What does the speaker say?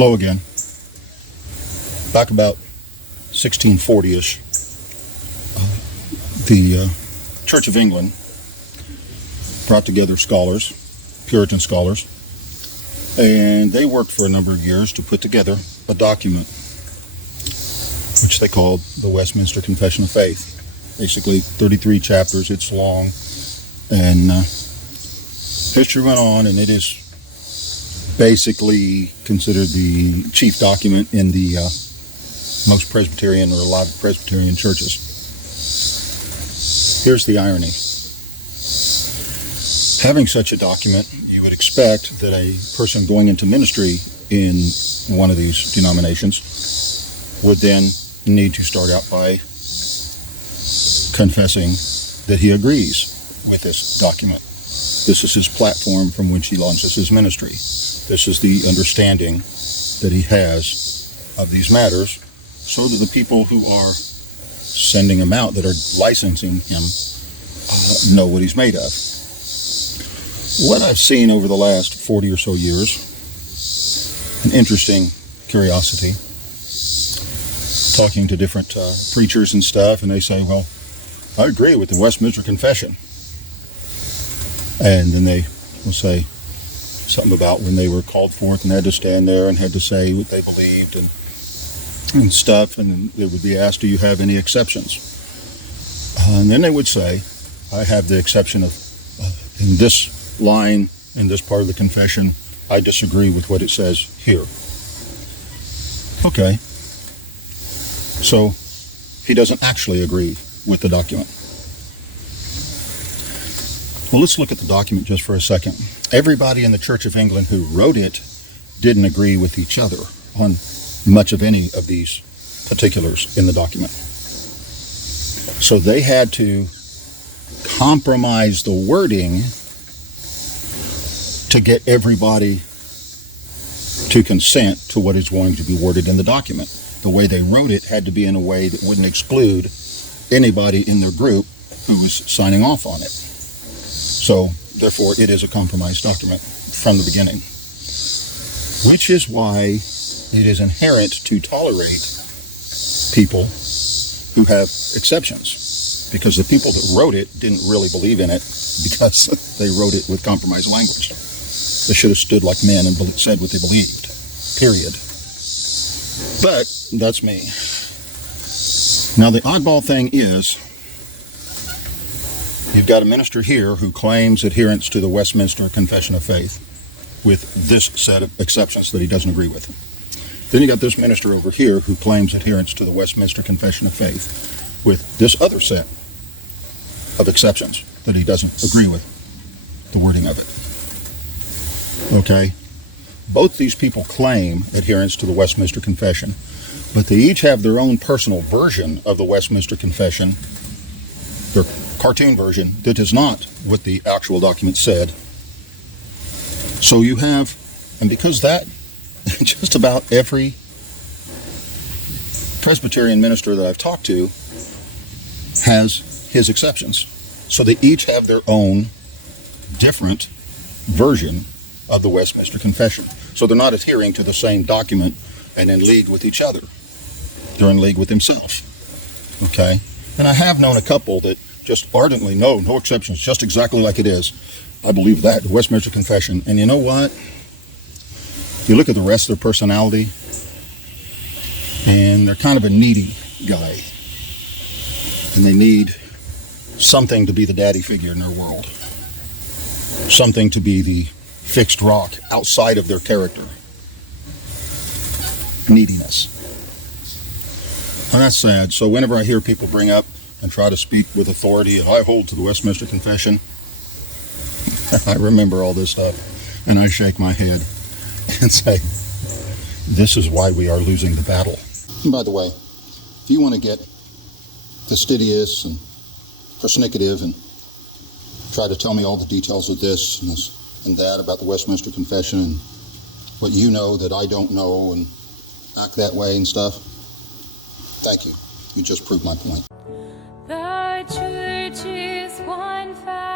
Hello again. Back about 1640-ish, the Church of England brought together scholars, Puritan scholars, and they worked for a number of years to put together a document which they called the Westminster Confession of Faith. Basically 33 chapters, it's long, and history went on, and it is basically considered the chief document in the most Presbyterian or a lot of Presbyterian churches. Here's the irony. Having such a document, you would expect that a person going into ministry in one of these denominations would then need to start out by confessing that he agrees with this document. This is his platform from which he launches his ministry. This is the understanding that he has of these matters, so that the people who are sending him out, that are licensing him, know what he's made of. What I've seen over the last 40 or so years, an interesting curiosity, talking to different preachers and stuff, and they say, well, I agree with the Westminster Confession. And then they will say something about when they were called forth and had to stand there and had to say what they believed and stuff, and they would be asked, do you have any exceptions? And then they would say, I have the exception of, in this line, in this part of the confession, I disagree with what it says here. Okay. So he doesn't actually agree with the document. Well, let's look at the document just for a second. Everybody in the Church of England who wrote it didn't agree with each other on much of any of these particulars in the document. So they had to compromise the wording to get everybody to consent to what is going to be worded in the document. The way they wrote it had to be in a way that wouldn't exclude anybody in their group who was signing off on it. So, therefore, it is a compromised document from the beginning, which is why it is inherent to tolerate people who have exceptions, because the people that wrote it didn't really believe in it because they wrote it with compromised language. They should have stood like men and said what they believed, period. But that's me. Now, the oddball thing is, you've got a minister here who claims adherence to the Westminster Confession of Faith with this set of exceptions that he doesn't agree with. Then you got this minister over here who claims adherence to the Westminster Confession of Faith with this other set of exceptions that he doesn't agree with the wording of it. Okay? Both these people claim adherence to the Westminster Confession, but they each have their own personal version of the Westminster Confession, their cartoon version, that is not what the actual document said. So you have, and because that, just about every Presbyterian minister that I've talked to has his exceptions. So they each have their own different version of the Westminster Confession. So they're not adhering to the same document and in league with each other. They're in league with himself. Okay? And I have known a couple that just ardently, no exceptions, just exactly like it is. I believe that, the Westminster Confession. And you know what? You look at the rest of their personality, and they're kind of a needy guy. And they need something to be the daddy figure in their world. Something to be the fixed rock outside of their character. Neediness. And that's sad. So whenever I hear people bring up and try to speak with authority, and I hold to the Westminster Confession, I remember all this stuff, and I shake my head and say, this is why we are losing the battle. And by the way, if you want to get fastidious and persnicative and try to tell me all the details of this and that about the Westminster Confession and what you know that I don't know and act that way and stuff, thank you. You just proved my point. The church is one family.